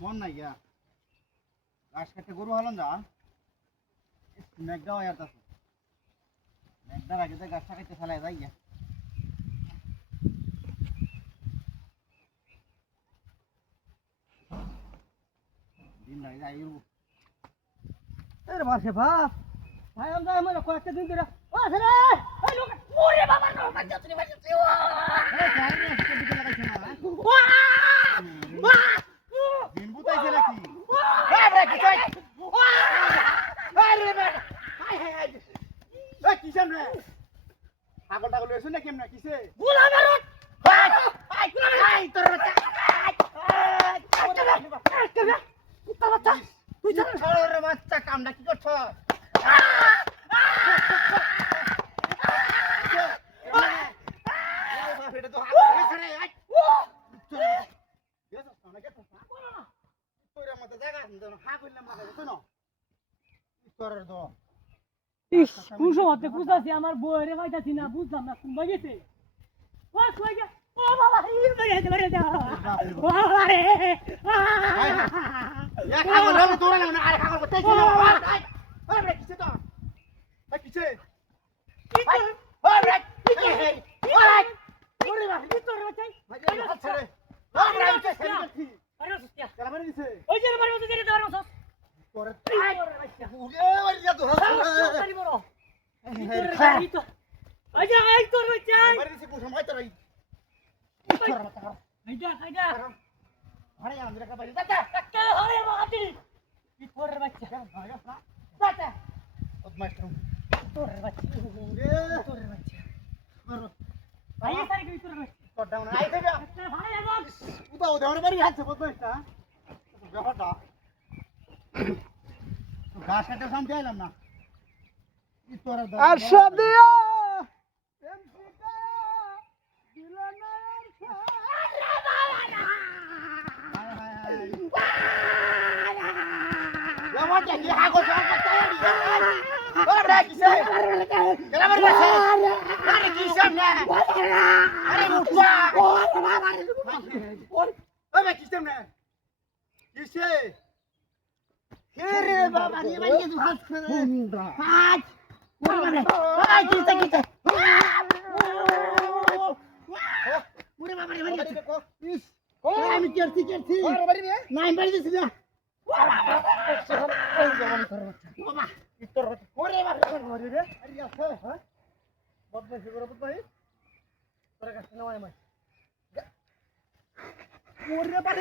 বন নাই গিয়া ঘাস কাটতে গরু হলাম যা মেঘটাও আর মেঘটার আগে গাছটা কাটতে ফেলায় যাই গিয়া দিন লাগে যাই আরে বাসে বাপ ভাই আমরা আমার কয়েকটা দিন ধরে ও ছেলে এই লোক ওরে বাবা না বাচ্চা তুই বাচ্চা তুই এই গাড়ি আসতে দিকে লাগাইছ না দিন বুতাইছে নাকি আরে কি কই আরে বেটা হাই হাই হাই এই কিসেম রে ছাগলটা গুলো এসে না কেমনে কিসে গুলা মারুত হাই গুলা হাই তোর বাচ্চা কুত্তা বাচ্চা তুই জানিস ছাগলের বাচ্চা কামটা কি করছ এটা তো হাত ধরেছে রে আই গেছস না গেছস না তোরে মত জায়গা হা কইলাম না শোনো তোরের দো ইস কুশো হতে কুছাছি আমার বইরে পাইতাছি না বুঝলাম না কোন বাগেছে ও কই গে ও বাবা এই বাগে যা ও আরে এক ছাগল হবে তোরে না আর ছাগল করতে ছিল আরে রে কিসে তো এই কিসে কি কর ওরে কিসে ওরে ওরে বাবা কি তোর বাচ্চাই আরে হাত ছেড়ে ওরে আমি কে ছেড়ে দিছি আরে সুস্তিয়া কেন মারি দিছে ওই যে মারি মতো যেতে দাও না তোরে তোর বাচ্চা ওরে মারি যা তো সারি বড় তোর তো আজ আই তোর বাচ্চা মারি দিছে কুছ সময় তোর তোর মাথা আইডা আরে আমরা কা বাড়ি দাদা কে হরে বাবাটি কি তোর বাচ্চা দাদা বদমাশ তোর বাচ্চা ওরে তোর বাচ্চা মারো ভাই সারি কি তোর বাচ্চা তোর ডাউন আই দেবে ভাই এখন উদাও দেওয়ার বাড়ি আছে বদমাশটা ব্যাপারটা ঘাস কাটতে সামনে আইলাম না তোরা আরশাদিয়া এমসিটা দিলানা Lewat yang dia aku sama tadi. Ora kisah. Kenapa dia? Ada kisahnya. Ada muka. Ada kisahnya. Kisah. Kiri baba dia bagi tu hat. Hat. Hai kisah kita. Mure baba dia bagi. Is. Oh, আমি করছি করছি। আর বাড়ি রে? নাই বাড়ি দিছি না। বাবা ইতর ওরে বাবা ঘরে রে আরে আছে হ্যাঁ বদমাইশি করে বদমাই তোর কাছে না মাই ওরে বাবা